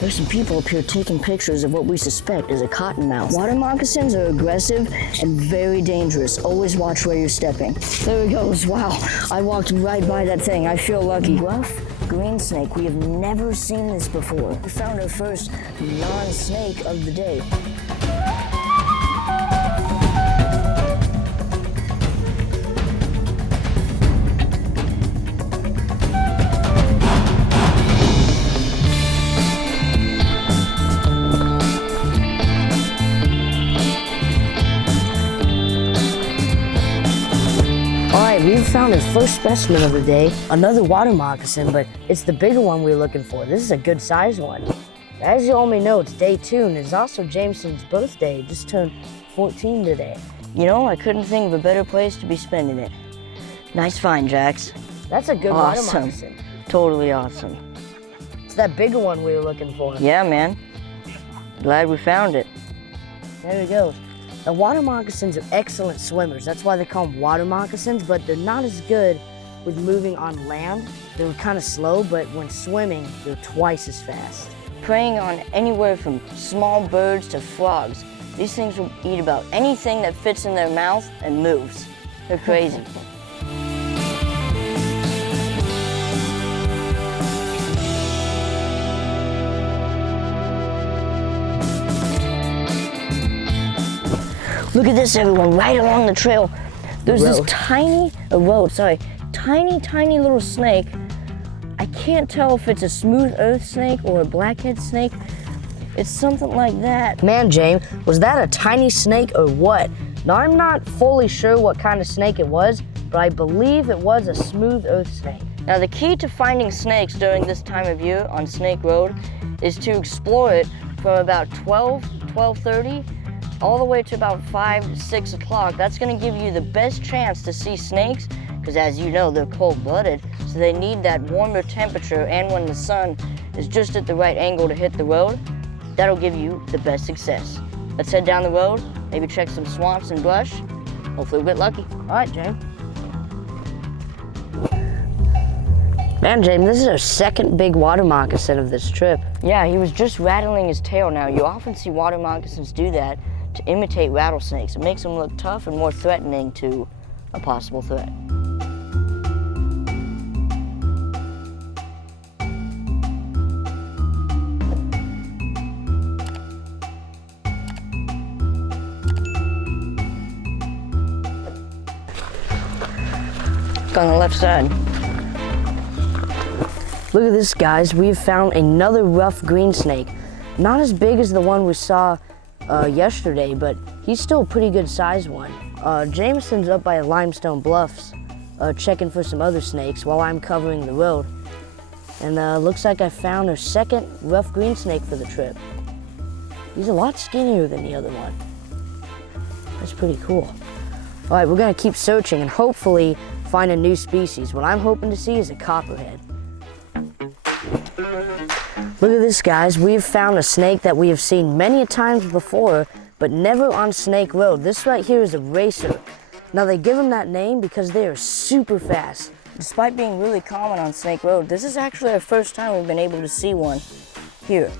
There's some people up here taking pictures of what we suspect is a cottonmouth. Water moccasins are aggressive and very dangerous. Always watch where you're stepping. There he goes. Wow, I walked right by that thing. I feel lucky. Rough Greensnake. We have never seen this before. We found our first non-snake of the day. We've found our first specimen of the day, another water moccasin, but it's the bigger one we're looking for. This is a good sized one. As you all may know, it's day 2, and it's also Jameson's birthday. He just turned 14 today. You know, I couldn't think of a better place to be spending it. Nice find, Jax. That's a good water moccasin. Totally awesome. It's that bigger one we were looking for. Yeah, man. Glad we found it. There he goes. Now, water moccasins are excellent swimmers. That's why they call them water moccasins, but they're not as good with moving on land. They're kind of slow, but when swimming, they're twice as fast. Preying on anywhere from small birds to frogs. These things will eat about anything that fits in their mouth and moves. They're crazy. Look at this, everyone, right along the trail. There's this tiny little snake. I can't tell if it's a smooth earth snake or a blackhead snake. It's something like that. Man, James, was that a tiny snake or what? Now, I'm not fully sure what kind of snake it was, but I believe it was a smooth earth snake. Now, the key to finding snakes during this time of year on Snake Road is to explore it from about 12:30, all the way to about 5, 6 o'clock. That's gonna give you the best chance to see snakes, because as you know, they're cold-blooded, so they need that warmer temperature, and when the sun is just at the right angle to hit the road, that'll give you the best success. Let's head down the road, maybe check some swamps and brush. Hopefully we'll get lucky. All right, James. Man, James, this is our second big water moccasin of this trip. Yeah, he was just rattling his tail. Now, you often see water moccasins do that to imitate rattlesnakes. It makes them look tough and more threatening to a possible threat. On the left side. Look at this, guys. We've found another rough greensnake. Not as big as the one we saw yesterday, but he's still a pretty good sized one. Jameson's up by limestone bluffs checking for some other snakes while I'm covering the road. And looks like I found our second rough greensnake for the trip. He's a lot skinnier than the other one. That's pretty cool. All right, we're gonna keep searching and hopefully find a new species. What I'm hoping to see is a copperhead. Look at this, guys. We've found a snake that we have seen many times before, but never on Snake Road. This right here is a racer. Now, they give him that name because they are super fast. Despite being really common on Snake Road, this is actually our first time we've been able to see one here.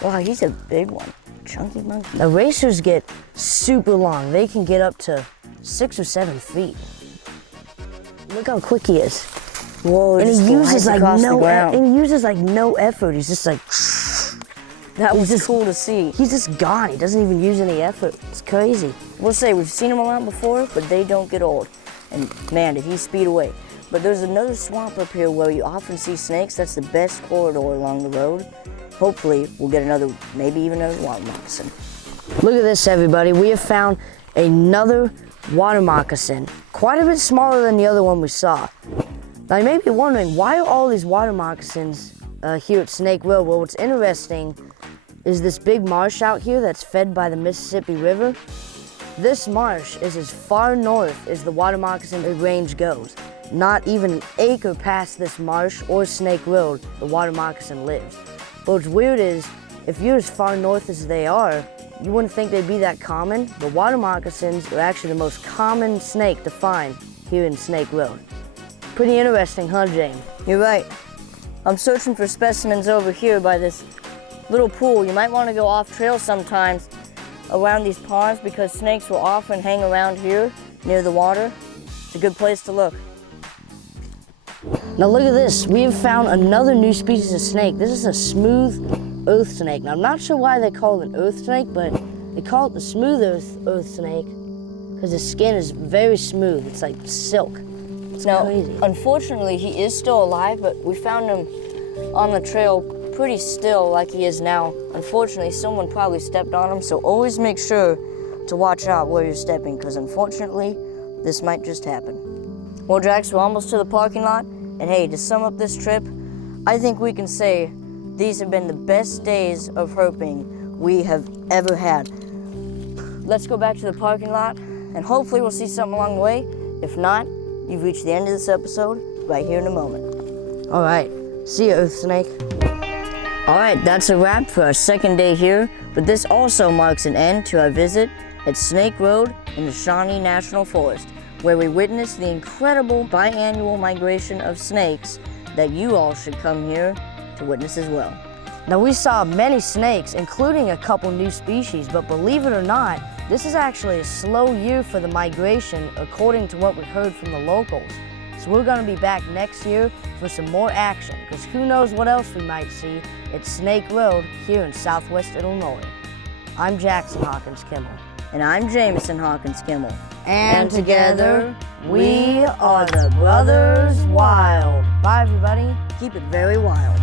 Wow, he's a big one. Chunky monkey. Now, racers get super long. They can get up to 6 or 7 feet. Look how quick he is. Whoa, and he uses like no effort. He's just like, that was just cool to see. He's just gone. He doesn't even use any effort. It's crazy. We'll say we've seen him a lot before, but they don't get old. And man, did he speed away. But there's another swamp up here where you often see snakes. That's the best corridor along the road. Hopefully, we'll get another, maybe even another water moccasin. Look at this, everybody. We have found another water moccasin, quite a bit smaller than the other one we saw. Now, you may be wondering, why are all these water moccasins here at Snake Road? Well, what's interesting is this big marsh out here that's fed by the Mississippi River. This marsh is as far north as the water moccasin range goes. Not even an acre past this marsh or Snake Road, the water moccasin lives. But what's weird is, if you're as far north as they are, you wouldn't think they'd be that common, but water moccasins are actually the most common snake to find here in Snake Road. Pretty interesting, huh, James? You're right. I'm searching for specimens over here by this little pool. You might want to go off trail sometimes around these ponds because snakes will often hang around here near the water. It's a good place to look. Now look at this, we have found another new species of snake. This is a smooth earth snake. Now I'm not sure why they call it an earth snake, but they call it the smooth earth snake because the skin is very smooth. It's like silk. It's crazy. Unfortunately, he is still alive, but we found him on the trail pretty still like he is now. Unfortunately, someone probably stepped on him, so always make sure to watch out where you're stepping because unfortunately, this might just happen. Well, Jax, we're almost to the parking lot, and hey, to sum up this trip, I think we can say these have been the best days of herping we have ever had. Let's go back to the parking lot, and hopefully we'll see something along the way. If not, you've reached the end of this episode right here in a moment. All right, see you, earth snake. All right, that's a wrap for our second day here, but this also marks an end to our visit at Snake Road in the Shawnee National Forest, where we witnessed the incredible biannual migration of snakes that you all should come here to witness as well. Now we saw many snakes, including a couple new species, but believe it or not, this is actually a slow year for the migration according to what we heard from the locals. So we're gonna be back next year for some more action, because who knows what else we might see at Snake Road here in Southwest Illinois. I'm Jackson Hawkins Kimmel. And I'm Jameson Hawkins Kimmel. And together, we are the Brothers Wild. Bye, everybody. Keep it very wild.